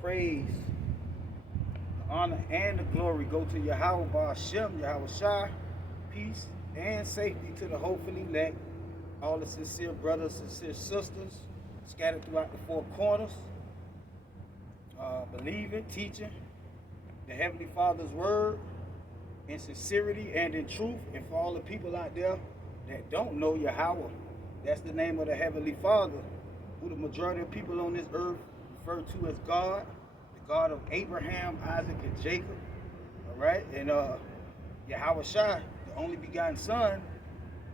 praise, the honor, and the glory go to Yahawashi, Yahawashi, peace and safety to the hopefully elect, all the sincere brothers, sincere sisters, scattered throughout the four corners, believing, teaching the Heavenly Father's word in sincerity and in truth, and for all the people out there that don't know Yahweh, that's the name of the Heavenly Father, who the majority of people on this earth refer to as God, the God of Abraham, Isaac, and Jacob. All right, and Yahawashi, the only begotten Son,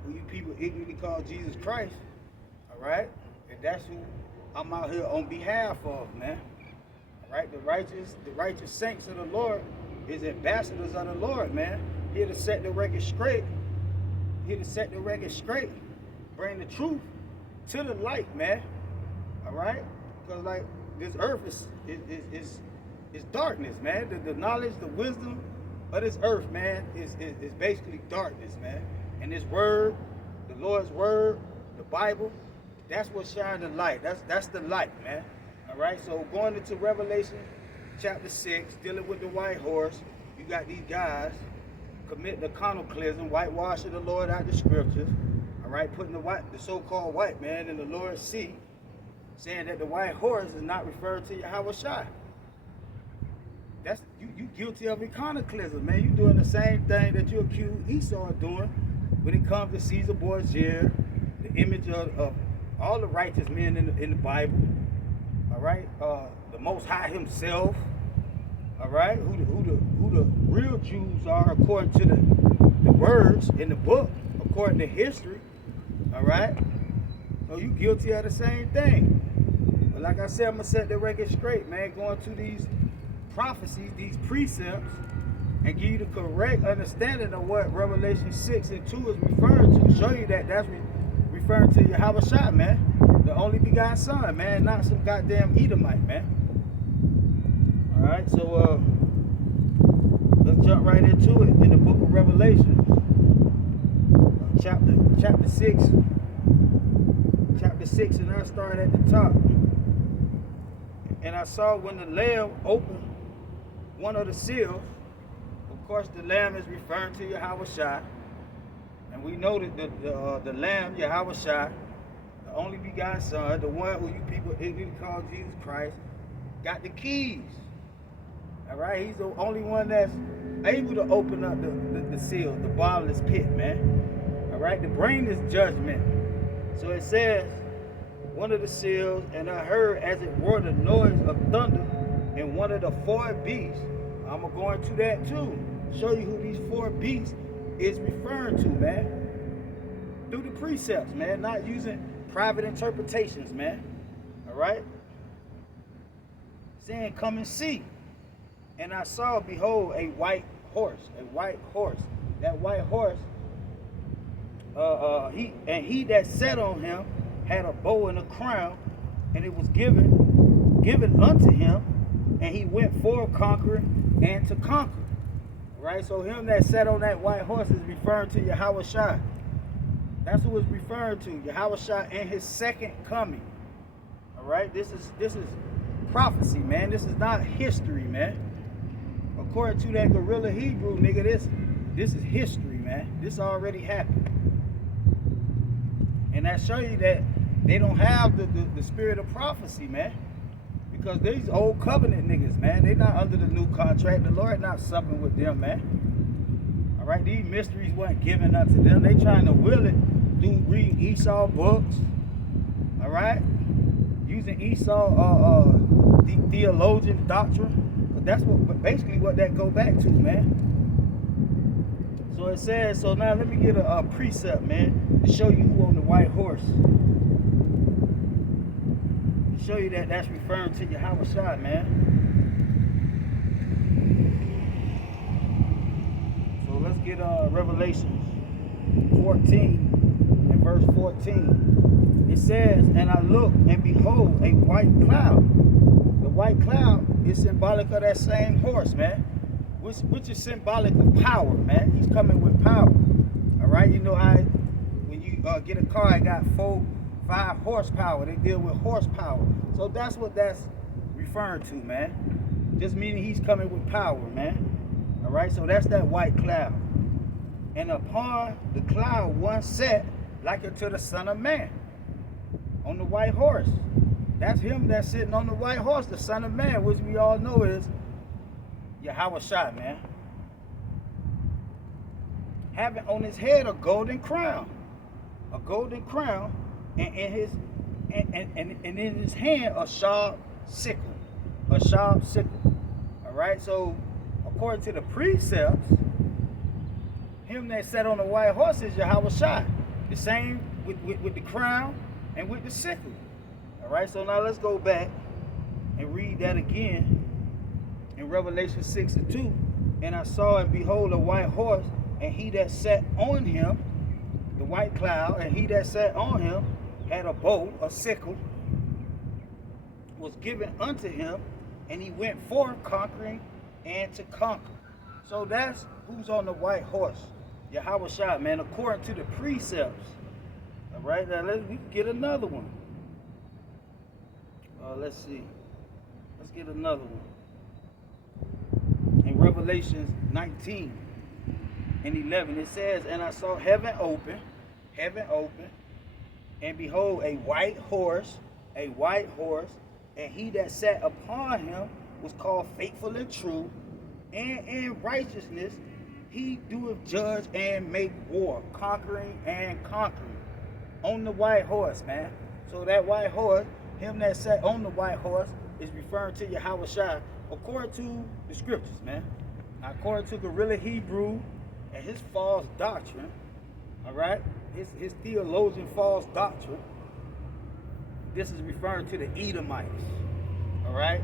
who you people ignorantly call Jesus Christ. All right, and that's who I'm out here on behalf of, man. All right, the righteous saints of the Lord is ambassadors of the Lord, man. Here to set the record straight. Here to set the record straight. Bring the truth to the light, man. All right, because like this earth is darkness, man. The knowledge, the wisdom of this earth, man, is basically darkness, man. And this word, the Lord's word, the Bible, that's what shines the light. That's the light, man. All right, so going into Revelation chapter 6, dealing with the white horse, you got these guys committing iconoclasm, whitewashing the Lord out the scriptures. All right, putting the so-called white man in the Lord's seat, saying that the white horse is not referred to Yahawashi. That's you guilty of iconoclasm, man. You doing the same thing that you accuse Esau of doing when it comes to Caesar Borgia, the image of all the righteous men in the Bible. All right, the Most High Himself. All right, who the real Jews are according to the words in the book, according to history. All right, so you guilty of the same thing. But like I said, I'm gonna set the record straight, man. Going through these prophecies, these precepts, and give you the correct understanding of what Revelation 6 and 2 is referring to. Show you that that's referring to Yahawashi, man. The only begotten Son, man, not some goddamn Edomite, man. Alright, so let's jump right into it in the book of Revelation. Chapter 6. Chapter 6, and I start at the top. And I saw when the Lamb opened one of the seals. Of course, the Lamb is referring to Yahawashi. And we know that the Lamb, Yahawashi, the only begotten Son, the one who you people ignorantly call Jesus Christ, got the keys. All right, he's the only one that's able to open up the seal, the bottomless pit, man. All right, to bring this judgment. So it says, one of the seals, and I heard as it were the noise of thunder, and one of the four beasts. I'm gonna go into that too. Show you who these four beasts is referring to, man. Through the precepts, man, not using private interpretations, man. All right? Saying, come and see. And I saw, behold, a white horse. A white horse. That white horse, he that sat on him had a bow and a crown, and it was given unto him, and he went forth conquering and to conquer. Right? So him that sat on that white horse is referring to Yahawashi. That's who it's referring to, Yahawashi and his second coming. All right? This is prophecy, man. This is not history, man. According to that guerrilla Hebrew, nigga, this is history, man. This already happened. And that show you that they don't have the spirit of prophecy, man. Because these old covenant niggas, man, they not under the new contract. The Lord not supping with them, man. All right, these mysteries weren't given unto them. They trying to will it through reading Esau books. All right, using Esau theologian doctrine. But that's basically what that go back to, man. So it says. So now let me get a precept, man, to show you who on the white horse. Show you that that's referring to Yahawashi, man. So let's get Revelation 14 and verse 14. It says, and I looked, and behold, a white cloud. The white cloud is symbolic of that same horse, man, which is symbolic of power, man. He's coming with power. All right, you know how when you get a car, it got 5 horsepower. They deal with horsepower. So that's what that's referring to, man. Just meaning he's coming with power, man. All right, so that's that white cloud. And upon the cloud one sat like unto the Son of Man on the white horse. That's him that's sitting on the white horse, the Son of Man, which we all know is Yahawashi, man. Having on his head a golden crown. A golden crown, and in his hand a sharp sickle. A sharp sickle. Alright, so according to the precepts, him that sat on the white horse is Yahawashi. The same with the crown and with the sickle. Alright, so now let's go back and read that again in Revelation 6 and 2. And I saw and behold a white horse, and he that sat on him, the white cloud, and he that sat on him had a bow, a sickle, was given unto him, and he went forth conquering and to conquer. So that's who's on the white horse. Yahawashi, man, according to the precepts. All right, now we can get another one. Let's see. Let's get another one. In Revelation 19 and 11, it says, and I saw heaven open, and behold, a white horse, and he that sat upon him was called Faithful and True, and in righteousness he doeth judge and make war, conquering and conquering. On the white horse, man. So that white horse, him that sat on the white horse, is referring to Yahawashi according to the scriptures, man. Now, according to Guerrilla Hebrew and his false doctrine, all right, his theologian false doctrine, this is referring to the Edomites, all right,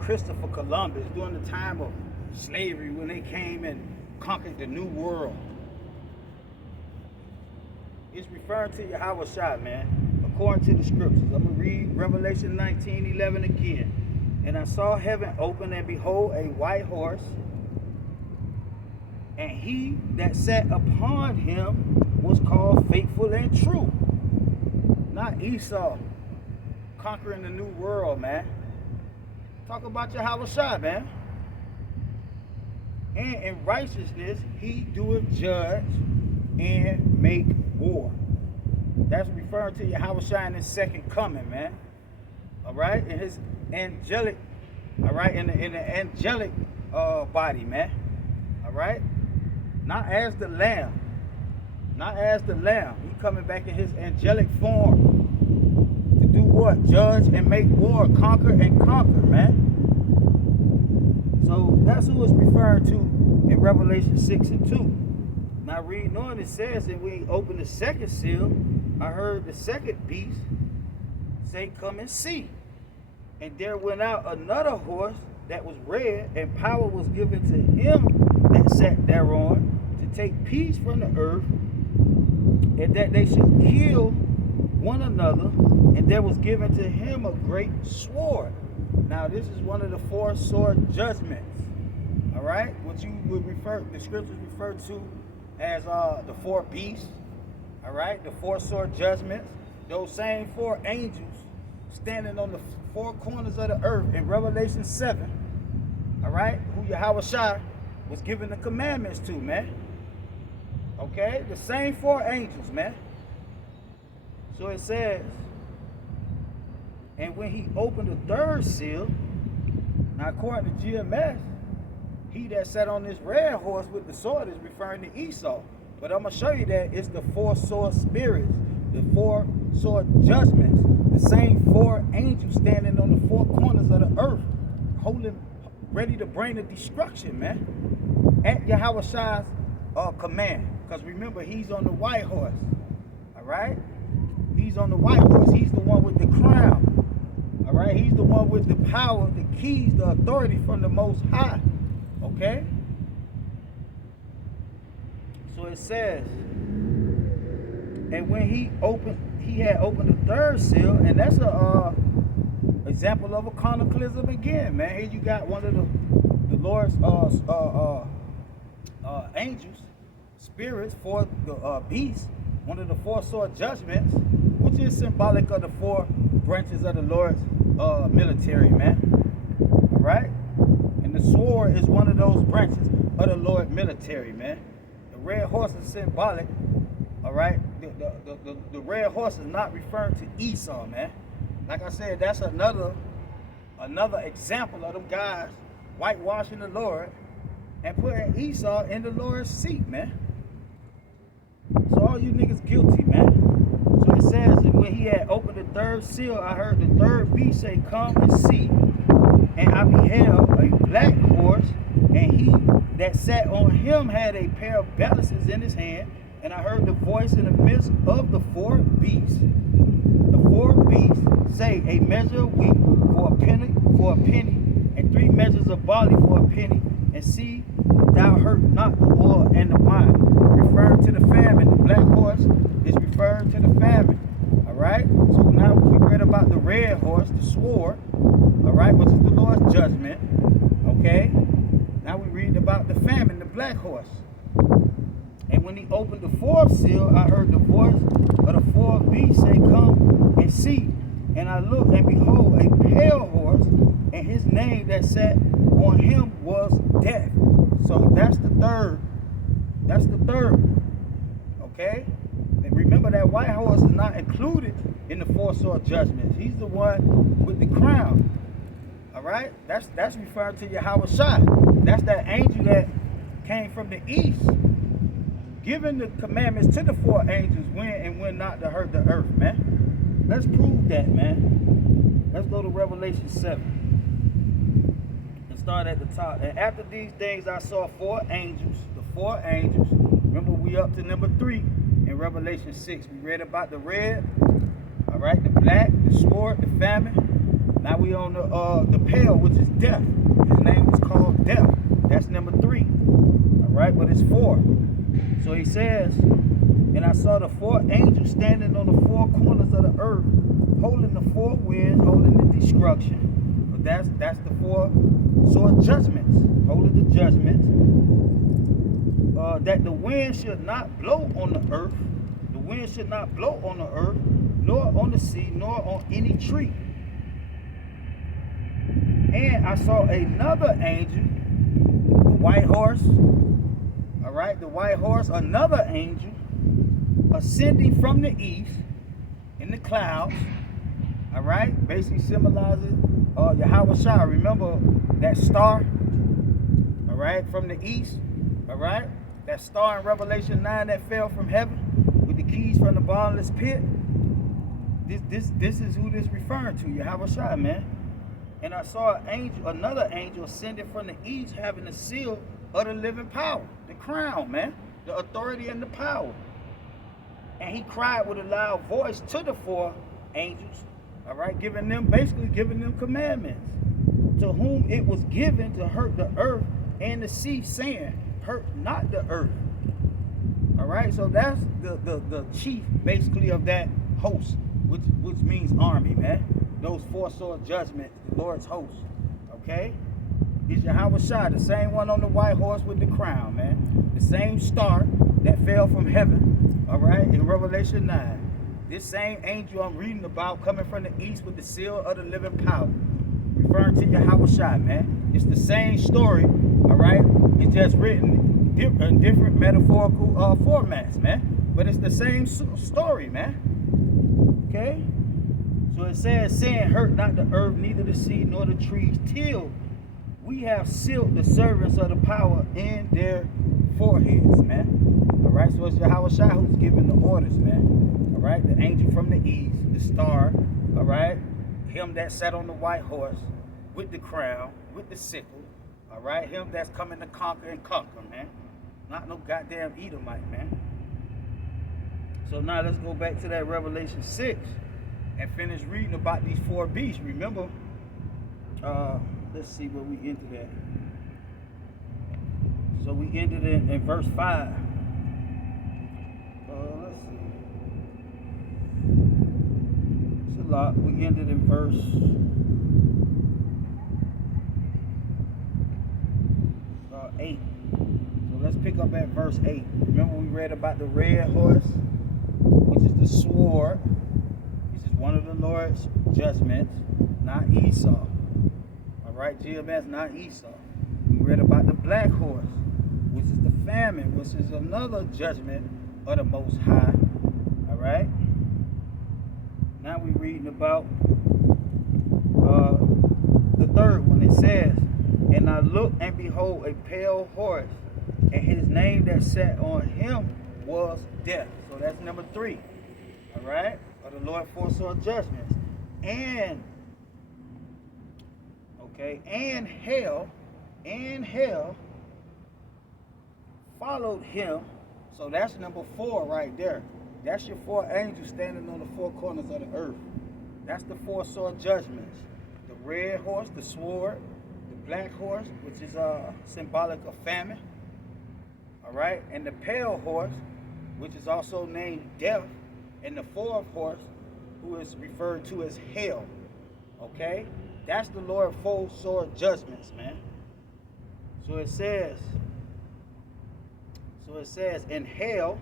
Christopher Columbus during the time of slavery when they came and conquered the New World. It's referring to Yahawashi, man, according to the scriptures. I'm going to read Revelation 19:11 again. And I saw heaven open, and behold, a white horse, and he that sat upon him was called Faithful and True. Not Esau conquering the New World, man. Talk about Yahawashi, man. And in righteousness he doeth judge and make war. That's referring to Yahawashi in his second coming, man. All right, in his angelic, all right, in the angelic body, man. All right, not as the lamb, He coming back in his angelic form to do what? Judge and make war, conquer and conquer, man. So that's who it's referring to in Revelation 6 and 2. Now reading on, it says, and we opened the second seal, I heard the second beast say, come and see. And there went out another horse that was red, and power was given to him that sat thereon to take peace from the earth, and that they should kill one another, and there was given to him a great sword. Now this is one of the four sword judgments. All right, what you would the scriptures refer to as the four beasts. All right, the four sword judgments. Those same four angels standing on the four corners of the earth in Revelation 7. All right, who Yahawashi was given the commandments to, man. Okay, the same four angels, man. So it says, and when he opened the third seal, now according to GMS, he that sat on this red horse with the sword is referring to Esau. But I'm going to show you that it's the four sword spirits, the four sword judgments, the same four angels standing on the four corners of the earth, holding, ready to bring the destruction, man, at Yahawashi's command. Because remember, he's on the white horse, all right? He's on the white horse. He's the one with the crown, all right? He's the one with the power, the keys, the authority from the Most High, okay? So it says, and when he had opened the third seal, and that's a example of a cataclysm again, man. Here you got one of the Lord's angels, spirits for the beast, one of the four sword judgments, which is symbolic of the four branches of the Lord's military, man. sword is one of those branches of the Lord military, man. The red horse is symbolic, all right? The red horse is not referring to Esau, man. Like I said, that's another example of them guys whitewashing the Lord and putting Esau in the Lord's seat, man. So all you niggas guilty, man. So it says that when he had opened the third seal, I heard the third beast say, come and see. And I beheld a black horse, and he that sat on him had a pair of balances in his hand. And I heard the voice in the midst of the four beasts. The four beasts say, a measure of wheat for a penny, and 3 measures of barley for a penny. And see, thou hurt not the oil and the wine. Referring to the famine. The black horse is referring to the famine. All right? So now we read about the red horse, the sword, all right, which is the Lord's judgment. Okay? Now we read about the famine, the black horse. And when he opened the fourth seal, I heard the voice of the fourth beast say, come and see. And I looked, and behold, a pale horse, and his name that sat on him was Death. So that's the third. That's the third. Okay? And remember that white horse is not included in the four sword judgments. He's the one with the crown. All right? That's referring to Yahawashi. That's that angel that came from the east, giving the commandments to the 4 angels when and when not to hurt the earth, man. Let's prove that, man. Let's go to Revelation 7. And start at the top. And after these things I saw 4 angels. The 4 angels. Remember, we up to number 3 in Revelation 6. We read about the red, all right, the black, the sword, the famine. Now we on the pale, which is death. His name is called Death. That's number 3. All right, but it's 4. So he says, and I saw the 4 angels standing on the 4 corners of the earth, holding the 4 winds, holding the destruction. But that's the 4 sword judgments, holding the judgments. That the wind should not blow on the earth. The wind should not blow on the earth, nor on the sea, nor on any tree. And I saw another angel, the white horse. All right, the white horse, another angel, ascending from the east in the clouds. All right, basically symbolizing Yahawashi. Remember that star? All right, from the east. All right, that star in Revelation 9 that fell from heaven with the keys from the bottomless pit. This is who this referring to, Yahawashi, man. And I saw an angel, another angel ascending from the east, having the seal of the living power, the crown, man, the authority and the power. And he cried with a loud voice to the 4 angels, all right, basically giving them commandments, to whom it was given to hurt the earth and the sea, saying, hurt not the earth. All right, so that's the chief, basically, of that host, which means army, man. Those 4 sword judgments, the Lord's host, okay? Is Yahawashi, the same one on the white horse with the crown, man. The same star that fell from heaven, all right, in Revelation 9. This same angel I'm reading about coming from the east with the seal of the living power, referring to Yahawashi, man. It's the same story, all right? It's just written in different metaphorical formats, man. But it's the same story, man. Okay? So it says, saying, hurt not the earth, neither the sea, nor the trees, till we have sealed the servants of the power in their foreheads, man. All right, so it's Yahawashi who's giving the orders, man. All right, the angel from the east, the star, all right, him that sat on the white horse with the crown, with the sickle, all right, him that's coming to conquer and conquer, man. Not no goddamn Edomite, man. So now let's go back to that Revelation 6 and finish reading about these 4 beasts. Remember, let's see where we ended at. So we ended in verse 5. Let's see. It's a lot. We ended in verse 8. So let's pick up at verse 8. Remember we read about the red horse, which is the sword. This is one of the Lord's judgments, not Esau. All right, GMS, not Esau. We read about the black horse, which is the famine, which is another judgment of the Most High. All right. Now we're reading about the third one. It says, "And I looked, and behold, a pale horse, and his name that sat on him was Death." So that's number 3. All right, of the Lord foresaw judgments, and hell followed him. So that's number 4 right there. That's your 4 angels standing on the 4 corners of the earth. That's the foresaw judgments. The red horse, the sword, the black horse, which is symbolic of famine. All right, and the pale horse, which is also named Death, and the 4th horse, who is referred to as hell. Okay, that's the Lord foresaw judgments, man. So it says, and hell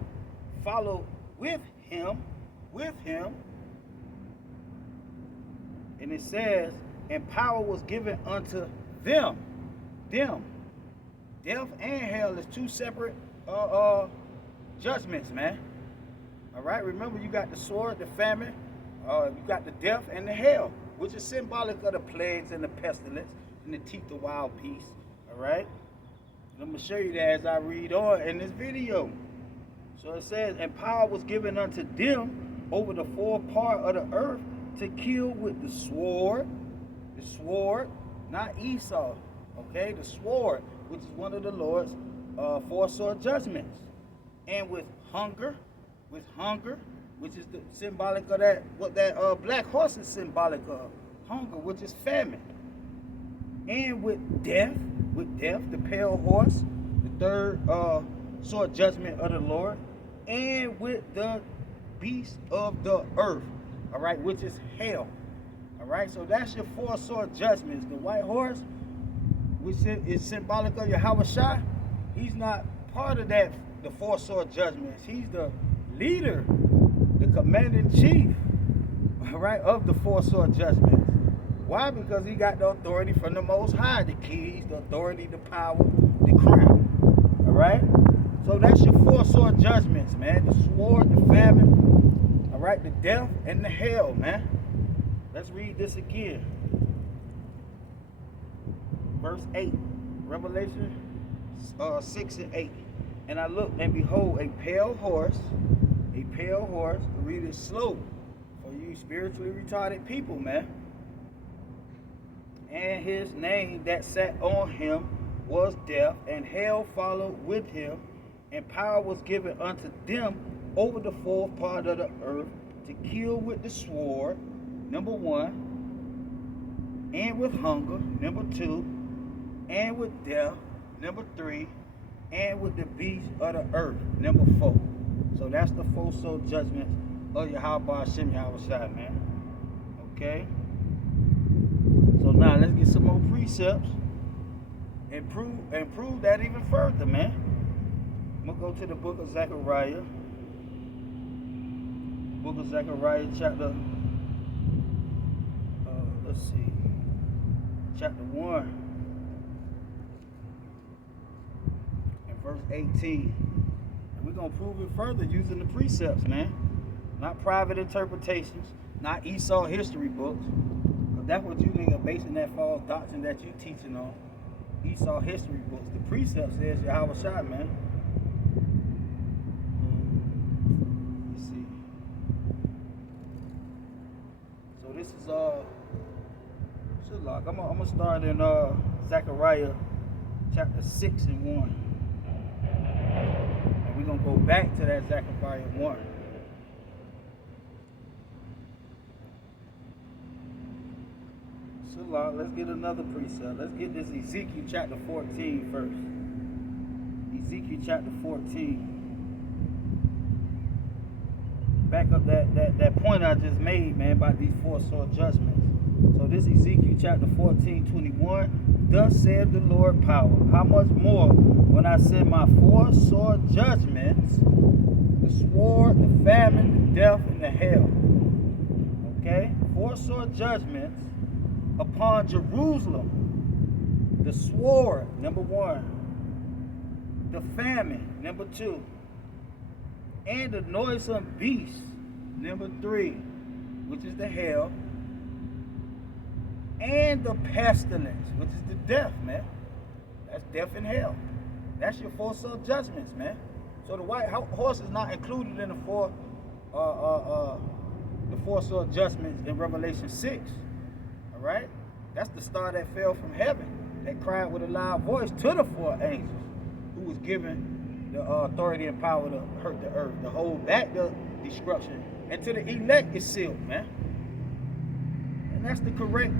followed with him, and it says, and power was given unto them. Death and hell is 2 separate judgments, man. All right, remember, you got the sword, the famine, you got the death and the hell, which is symbolic of the plagues and the pestilence and the teeth of wild beasts. All right, I'm going to show you that as I read on in this video. So it says, and power was given unto them over the 4 part of the earth to kill with the sword, not Esau, okay, the sword, which is one of the Lord's foresaw judgments, and with hunger, which is the symbolic of that, what that black horse is symbolic of, hunger, which is famine, and with death, the pale horse, the 3rd sword judgment of the Lord, and with the beast of the earth, all right, which is hell. All right, so that's your 4 sword judgments. The white horse, which is symbolic of Yahawashi, he's not part of that, the 4 sword judgments. He's the leader, the commanding chief, all right, of the 4 sword judgments. Why? Because he got the authority from the Most High, the keys, the authority, the power, the crown. All right, so that's your 4 sword judgments, man. The sword, the famine, all right, the death, and the hell, man. Let's read this again. Verse 8, Revelation 6 and 8. And I looked, and behold, a pale horse. Read it slow for you spiritually retarded people, man. And his name that sat on him was Death, and hell followed with him, and power was given unto them over the 4th part of the earth to kill with the sword, number 1, and with hunger, number 2, and with death, number 3, and with the beast of the earth, number 4. So that's the 4 soul judgments of Yahawashi, man. Okay? So now let's get some more precepts and prove that even further, man. I'm going to go to the book of Zechariah. Book of Zechariah, chapter, chapter 1. Verse 18. And we're going to prove it further using the precepts, man. Not private interpretations, not Esau history books. Because that's what you niggas are basing that false doctrine that you teaching on. Esau history books. The precept says Yahawashi, man. Let's see. So this is I'm going to start in Zechariah chapter 6 and 1. And we're going to go back to that Zechariah 1. So let's get another precept. Let's get this Ezekiel chapter 14 first. Ezekiel chapter 14. Back up that point I just made, man, about these 4 sword judgments. So this Ezekiel chapter 14:21. Thus said the Lord power, how much more when I send my 4 sword judgments, the sword, the famine, the death, and the hell. Okay? 4 sword judgments upon Jerusalem. the sword, number 1, the famine, number 2, and the noisome beast, number 3, which is the hell, and the pestilence, which is the death, man. That's death and hell. That's your 4 sub judgments, man. So the white horse is not included in the 4 sub judgments in Revelation 6. All right, that's the star that fell from heaven, that cried with a loud voice to the 4 angels, who was given the authority and power to hurt the earth, to hold back the destruction, and to the elect is sealed, man. And that's the correct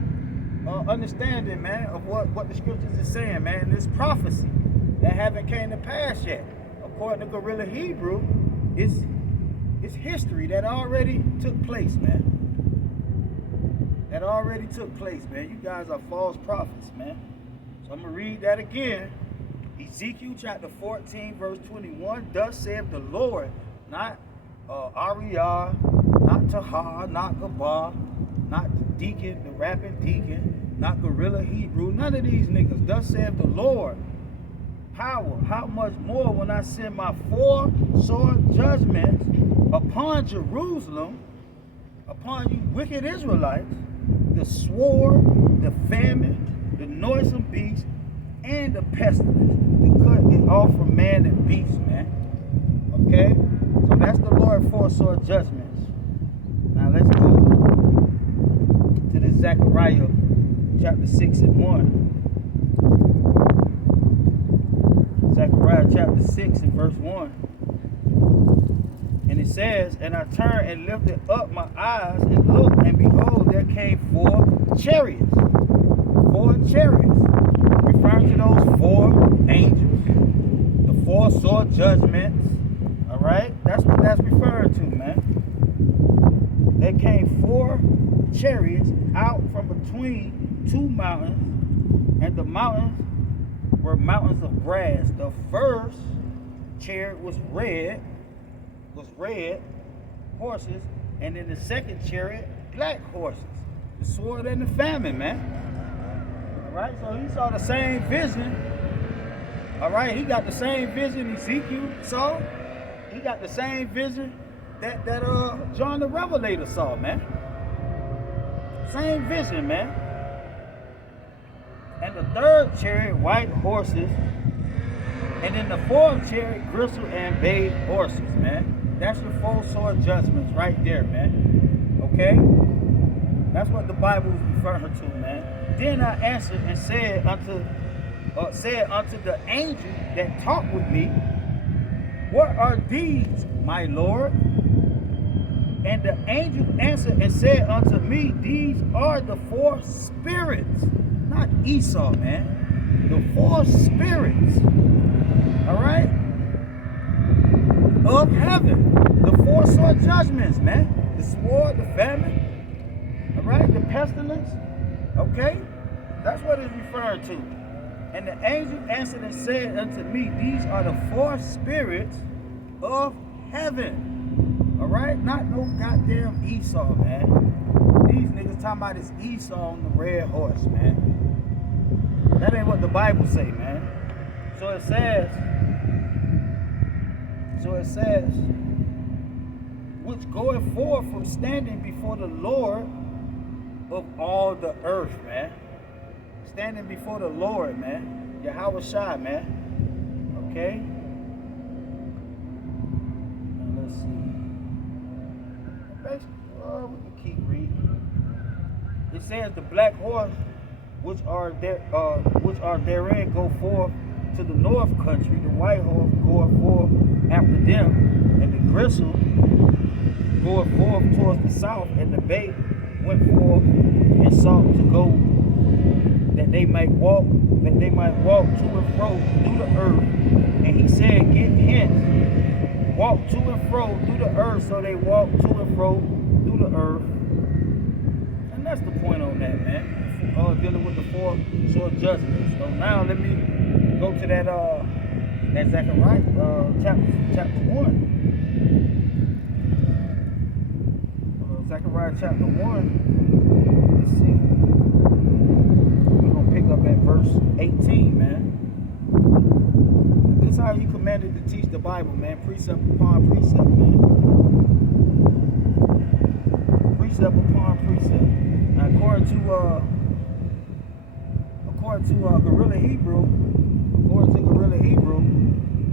understanding, man, of what the scriptures is saying, man. This prophecy that haven't came to pass yet, according to Guerrilla Hebrew, it's history that already took place, man. That already took place, man. You guys are false prophets, man. So I'm going to read that again. Ezekiel chapter 14, verse 21. Thus saith the Lord, not Ariah, not Tahar, not Gabar, not the deacon, the rapping deacon, not Guerrilla Hebrew, none of these niggas. Thus saith the Lord, power, how much more when I send my 4 sword judgments upon Jerusalem, upon you wicked Israelites, the sword, the famine, the noisome beast, and the pestilence, to cut it off from man and beast, man. Okay? So that's the Lord 4 sword judgments. Now let's go to the Zechariah chapter 6 and 1. Zechariah chapter 6 and verse 1. And it says, and I turned and lifted up my eyes and looked, and behold, there came 4 chariots. 4 chariots. Referring to those 4 angels. The 4 sword judgments. Alright? That's what that's referring to, man. There came 4 chariots out from between 2 mountains, and the mountains were mountains of brass. The first chariot was red horses, and then the second chariot, black horses. The sword and the famine, man. Alright, so he saw the same vision. Alright, he got the same vision Ezekiel saw. He got the same vision that John the Revelator saw, man. Same vision, man. And the third chariot, white horses. And then the 4th chariot, gristle and bay horses, man. That's your 4 sword judgments right there, man. Okay? That's what the Bible is referring to, man. Then I answered and said unto the angel that talked with me, what are these, my Lord? And the angel answered and said unto me, these are the 4 spirits. Not Esau, man. The 4 spirits. Alright? Of heaven. The 4 sword judgments, man. The sword, the famine. Alright? The pestilence. Okay? That's what it's referring to. And the angel answered and said unto me, these are the 4 spirits of heaven. Alright? Not no goddamn Esau, man. These niggas talking about this Esau on the red horse, man. That ain't what the Bible say, man. So it says, which goeth forth from standing before the Lord of all the earth, man. Standing before the Lord, man. Yahawashi, man. Okay? Now let's see. Basically, we can keep reading. It says the black horse which are therein go forth to the north country, the white horse goeth forth after them, and the gristle goeth forth towards the south, and the bay went forth and sought to go, that they might walk to and fro through the earth. And he said, get hence, walk to and fro through the earth. So they walked to and fro through the earth. And that's the point on that, man. Dealing with the 4 sword judgments. So now let me go to that Zechariah chapter 1. Zechariah chapter 1. Let's see. We're gonna pick up at verse 18, man. This is how he commanded to teach the Bible, man. Precept upon precept, man. Precept upon precept. Now, according to Gorilla Hebrew,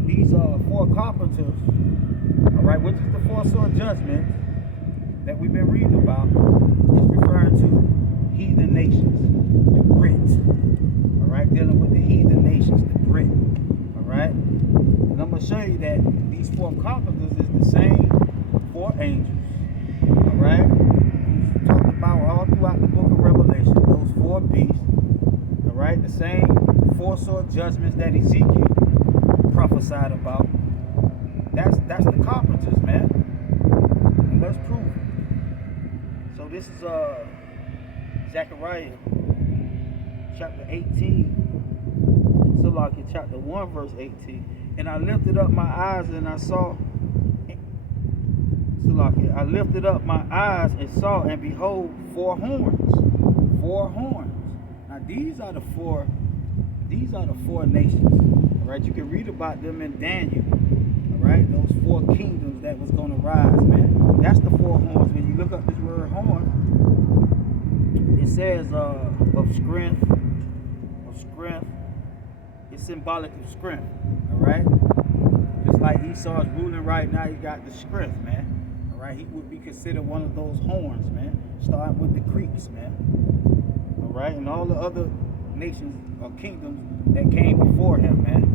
these 4 carpenters, all right, which is the 4 sword judgment that we've been reading about, is referring to heathen nations, the Brit, all right, dealing with the heathen nations, the Brit, all right. And I'm gonna show you that these 4 carpenters is the same 4 angels, all right. We've talked about all throughout the book of Revelation, those 4 beasts. Right, the same 4 sword judgments that Ezekiel prophesied about. That's the carpenters, man. And let's prove it. So this is Zechariah chapter 18. So like in chapter 1 verse 18. And I lifted up my eyes and I saw. So like I lifted up my eyes and saw, and behold, 4 horns. 4 horns. Now these are the four nations. All right, you can read about them in Daniel. All right, those 4 kingdoms that was going to rise, man. That's the 4 horns. When you look up this word horn, it says of strength. It's symbolic of strength. All right, just like Esau's ruling right now, he got the strength, man. All right, he would be considered one of those horns, man. Starting with the Greeks, man. Right, and all the other nations or kingdoms that came before him, man.